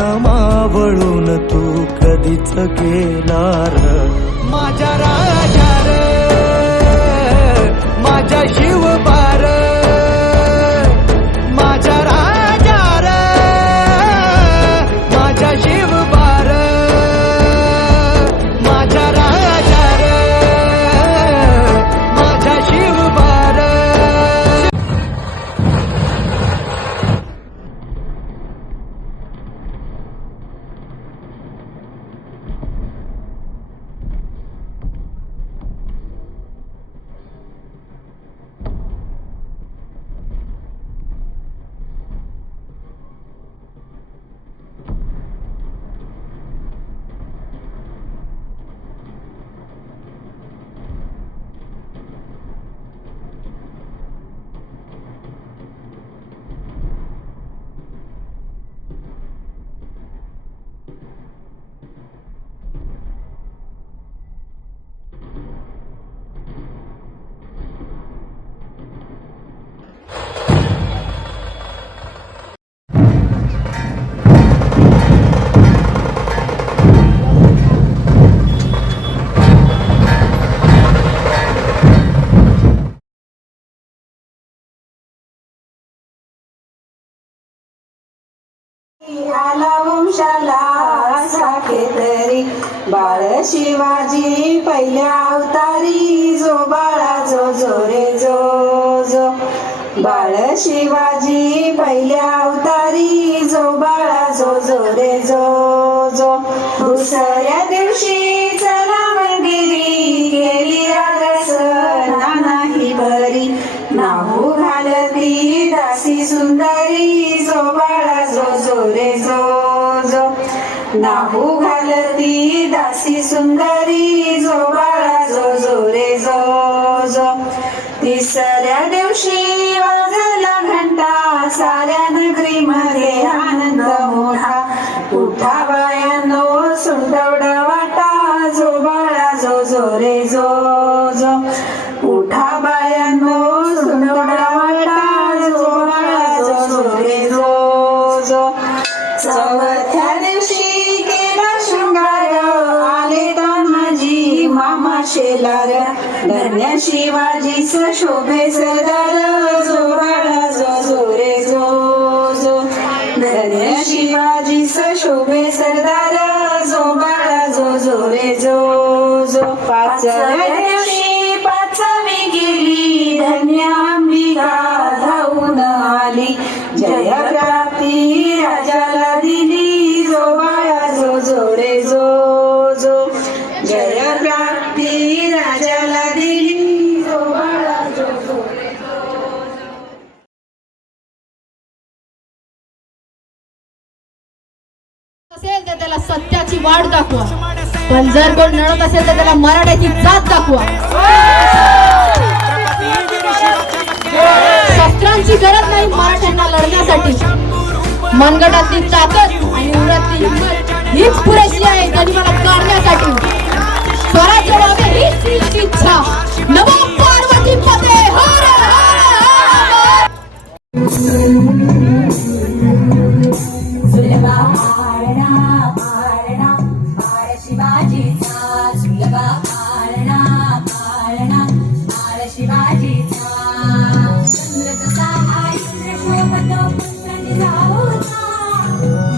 न मावळून तू कधीच गेला र माझ्या राजा र माझ्या शिवबार माझ्या राजा र माझ्या शिवबार माझ्या राजा र माझ्या शिवबार आला वंशाला साकेतरी बाळ शिवाजी पहिल्या अवतारी जो बाळा जो जो रे जो जो बाळ शिवाजी पहिल्या अवतारी जो बाळा जो जो रे जो जो दुसऱ्या दिवशी चला मंदिरी गेली रागस नाही बरी नाहू घालती दासी सुंदरी जो बाळा जो जो रे जो जो नाहू घालती दासी सुंदरी जो बाळा जो जो रे जो जो तिसऱ्या दिवशी वाजला घंटा साऱ्या नगरीमध्ये आनंद मोठा उठा बायानो सुंदवडा वाटा जो बाळा जो जो रे जो जो उठा बायानो सुंदवडा वाटा जो बाळा जो जो रे जो जो चौथ्या दिवशी केला शृंगार आले तानाजी मामा शेलार धन्य शिवाजीच शोभे सरदार जो बाळा जो जो रे जो जो धन्य शिवाजीच शोभे सरदार जो बाळा जो जो रे जो जो पाचव्या दिवशी पाचवी गेली धन्य अंबिका धावून आली जय प्राप्ती राजाला दिली जो बाळा जो जो रे जो जो जय प्राप्ती राजाला दिली जो बाळा जो जो रे असेल तर त्याला सत्याची वाट दाखवा पण जर कोण नळत असेल तर त्याला मराठ्याची जात दाखवा शस्त्रांची गरज नाही मराठ्यांना लढण्यासाठी मनगटातली ताकद आणि उरातली हिंमत हीच पुरेशी आहे गनिमाला काढण्यासाठी स्वराज्य व्हावे हीच श्रीची इच्छा नमो पार्वती पते हर हर शिवाजीचा सुलभा पाळणा पाळणा बाळ शिवाजीचा चंद्र तसा हा इंद्र शोभतो पुत्रांनी जाऊचा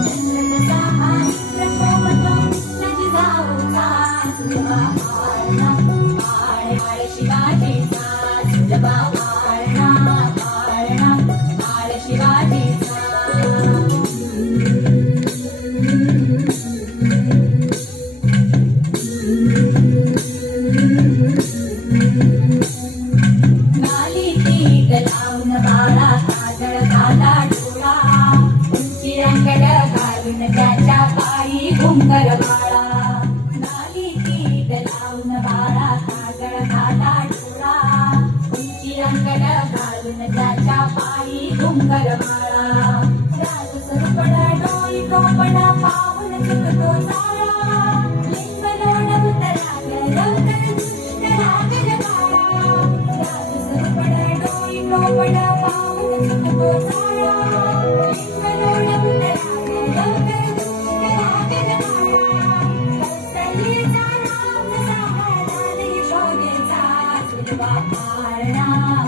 चंद्र तसा हा इंद्र शोभतो पुत्रांनी जाऊचा सुलभा पाळणा बाळ शिवाजीचा सुलभा पाळणा पाळणा बाळ शिवाजीचा त्याच्या पायी घुंगर बाळा नाली पीठ लावून बाळा झुलबा पाळणा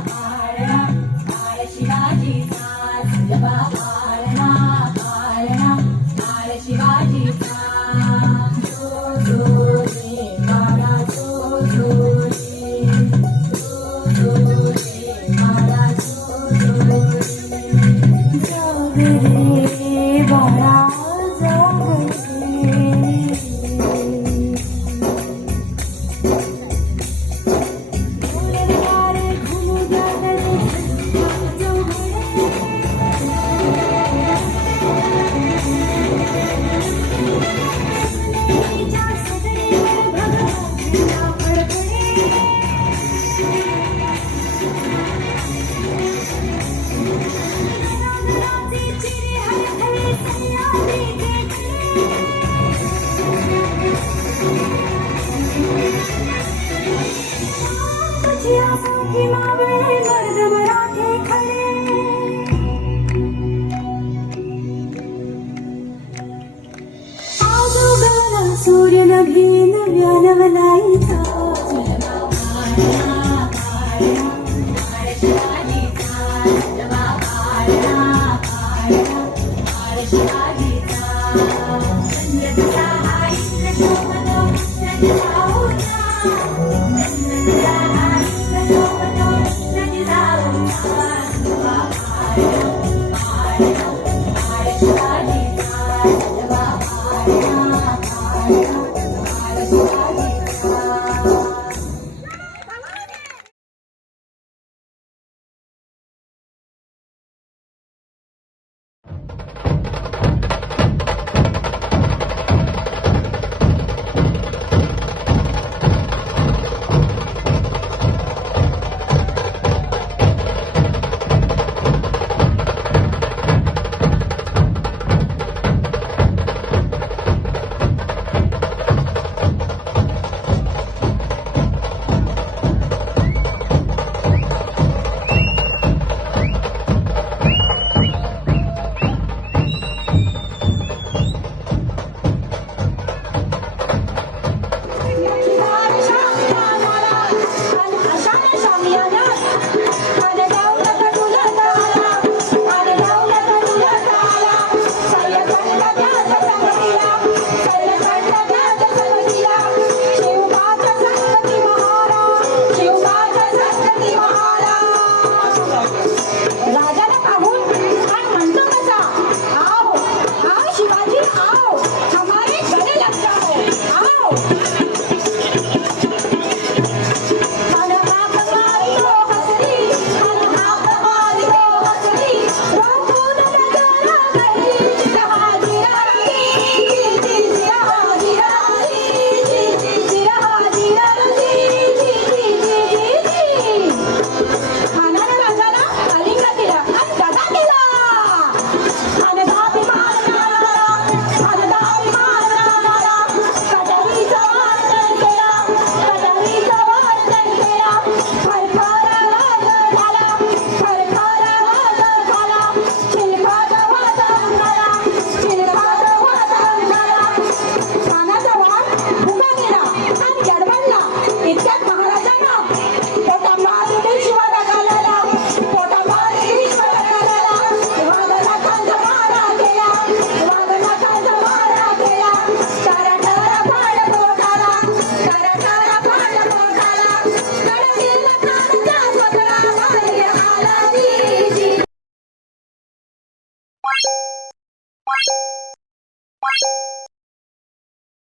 पाळणा बाळ शिवाजीचा झुलबा पाळणा पाळणा बाळ शिवाजीचा जो जो रे बाळा जो जो रे जो जो रे बाळा जो जो रे जाग रे बाळा जाग रे की मावळे